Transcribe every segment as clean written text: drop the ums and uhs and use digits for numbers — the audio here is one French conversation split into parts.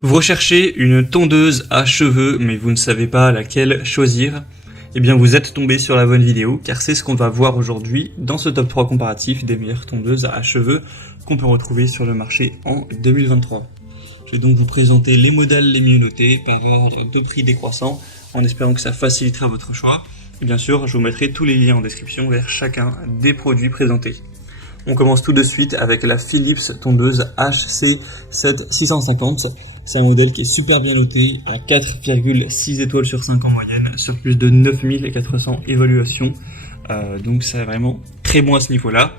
Vous recherchez une tondeuse à cheveux, mais vous ne savez pas laquelle choisir? Eh bien, vous êtes tombé sur la bonne vidéo, car c'est ce qu'on va voir aujourd'hui dans ce top 3 comparatif des meilleures tondeuses à cheveux qu'on peut retrouver sur le marché en 2023. Je vais donc vous présenter les modèles les mieux notés par ordre de prix décroissant, en espérant que ça facilitera votre choix. Et bien sûr, je vous mettrai tous les liens en description vers chacun des produits présentés. On commence tout de suite avec la Philips tondeuse HC7650. C'est un modèle qui est super bien noté, à 4,6 étoiles sur 5 en moyenne, sur plus de 9400 évaluations. Donc c'est vraiment très bon à ce niveau-là.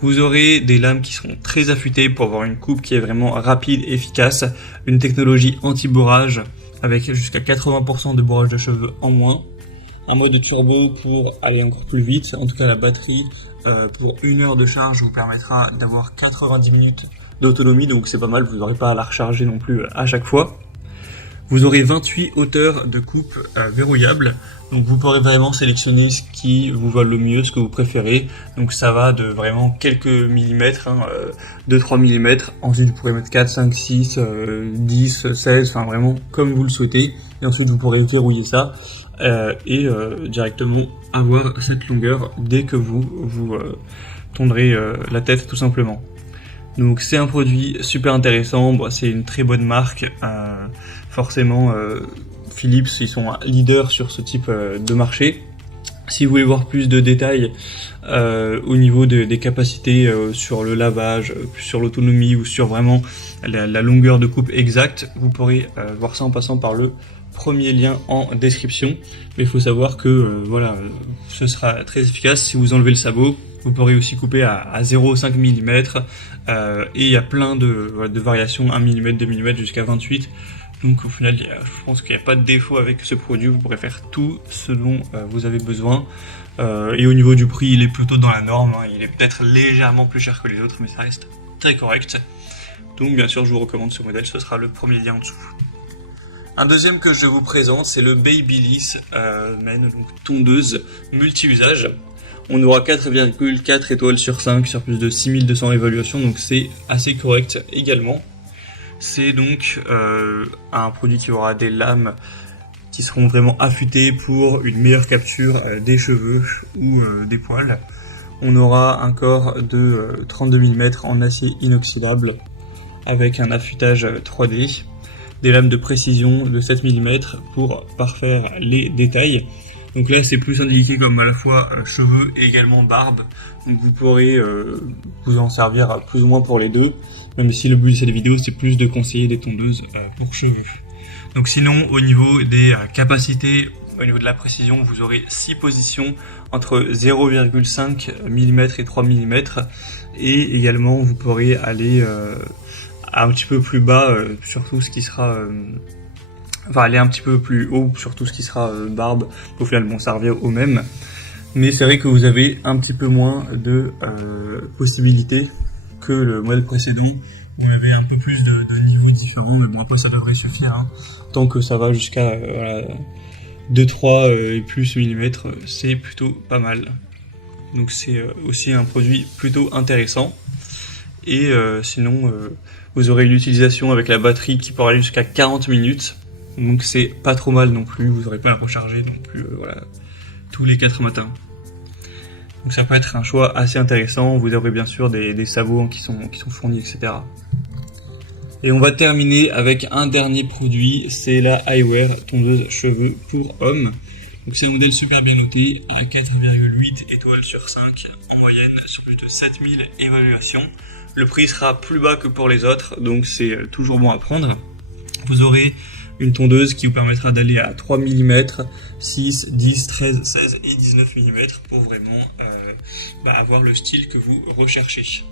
Vous aurez des lames qui seront très affûtées pour avoir une coupe qui est vraiment rapide et efficace. Une technologie anti-bourrage avec jusqu'à 80% de bourrage de cheveux en moins. Un mode turbo pour aller encore plus vite. En tout cas, la batterie pour 1 heure de charge vous permettra d'avoir 90 minutes d'autonomie, donc c'est pas mal, vous n'aurez pas à la recharger non plus à chaque fois. Vous aurez 28 hauteurs de coupe verrouillables, donc vous pourrez vraiment sélectionner ce qui vous va le mieux, ce que vous préférez. Donc ça va de vraiment quelques millimètres, 2-3 mm, ensuite vous pourrez mettre 4, 5, 6, 10, 16, enfin vraiment comme vous le souhaitez. Et ensuite vous pourrez verrouiller ça et directement avoir cette longueur dès que vous tondrez la tête tout simplement. Donc c'est un produit super intéressant, bon, c'est une très bonne marque, forcément Philips ils sont leaders sur ce type de marché. Si vous voulez voir plus de détails au niveau des capacités sur le lavage, sur l'autonomie ou sur vraiment la longueur de coupe exacte, vous pourrez voir ça en passant par le premier lien en description. Mais il faut savoir que ce sera très efficace si vous enlevez le sabot. Vous pourrez aussi couper à 0,5 mm et il y a plein de variations, 1 mm, 2 mm jusqu'à 28. Donc au final, je pense qu'il n'y a pas de défaut avec ce produit, vous pourrez faire tout ce dont vous avez besoin. Et au niveau du prix, il est plutôt dans la norme, hein. Il est peut-être légèrement plus cher que les autres, mais ça reste très correct. Donc bien sûr, je vous recommande ce modèle, ce sera le premier lien en dessous. Un deuxième que je vous présente, c'est le Babyliss Men, donc tondeuse multi-usage. On aura 4,4 étoiles sur 5 sur plus de 6200 évaluations, donc c'est assez correct également. C'est donc un produit qui aura des lames qui seront vraiment affûtées pour une meilleure capture des cheveux ou des poils. On aura un corps de 32 mm en acier inoxydable avec un affûtage 3D. Des lames de précision de 7 mm pour parfaire les détails. Donc là c'est plus indiqué comme à la fois cheveux et également barbe, donc vous pourrez vous en servir plus ou moins pour les deux, même si le but de cette vidéo c'est plus de conseiller des tondeuses pour cheveux. Donc sinon au niveau des capacités, au niveau de la précision, vous aurez 6 positions entre 0,5 mm et 3 mm, et également vous pourrez aller un petit peu plus bas sur tout ce qui sera aller un petit peu plus haut sur tout ce qui sera barbe. Au final bon, ça revient au même, mais c'est vrai que vous avez un petit peu moins de possibilités que le modèle précédent où on avait un peu plus de niveaux différents, mais bon après ça devrait suffire, hein. Tant que ça va jusqu'à 2, 3 et plus millimètres, c'est plutôt pas mal. Donc c'est aussi un produit plutôt intéressant. Et sinon vous aurez une utilisation avec la batterie qui pourra aller jusqu'à 40 minutes, donc c'est pas trop mal non plus, vous n'aurez pas à recharger non plus tous les 4 matins. Donc ça peut être un choix assez intéressant. Vous aurez bien sûr des sabots qui sont fournis, etc. Et on va terminer avec un dernier produit, c'est la Eyewear tondeuse cheveux pour hommes. Donc c'est un modèle super bien noté, à 4,8 étoiles sur 5 en moyenne sur plus de 7000 évaluations. Le prix sera plus bas que pour les autres, donc c'est toujours bon à prendre. Vous aurez une tondeuse qui vous permettra d'aller à 3 mm, 6, 10, 13, 16 et 19 mm pour vraiment avoir le style que vous recherchez.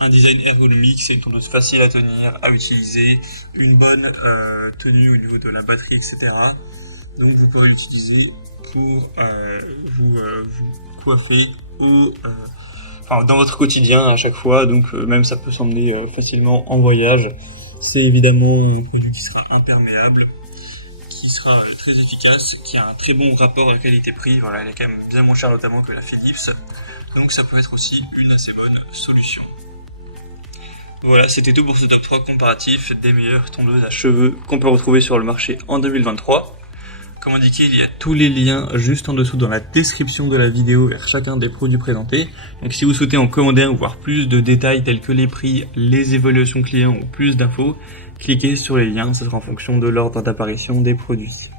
Un design ergonomique, c'est une tondeuse facile à tenir, à utiliser, une bonne tenue au niveau de la batterie, etc. Donc vous pourrez l'utiliser pour vous coiffer ou dans votre quotidien à chaque fois, donc même ça peut s'emmener facilement en voyage. C'est évidemment un produit qui sera imperméable, qui sera très efficace, qui a un très bon rapport à qualité-prix, voilà, elle est quand même bien moins chère notamment que la Philips, donc ça peut être aussi une assez bonne solution. Voilà, c'était tout pour ce top 3 comparatif des meilleures tondeuses à cheveux qu'on peut retrouver sur le marché en 2023. Comme indiqué, il y a tous les liens juste en dessous dans la description de la vidéo vers chacun des produits présentés. Donc si vous souhaitez en commander un ou voir plus de détails tels que les prix, les évaluations clients ou plus d'infos, cliquez sur les liens, ça sera en fonction de l'ordre d'apparition des produits.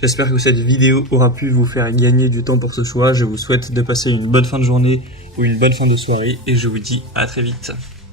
J'espère que cette vidéo aura pu vous faire gagner du temps pour ce choix. Je vous souhaite de passer une bonne fin de journée ou une bonne fin de soirée et je vous dis à très vite.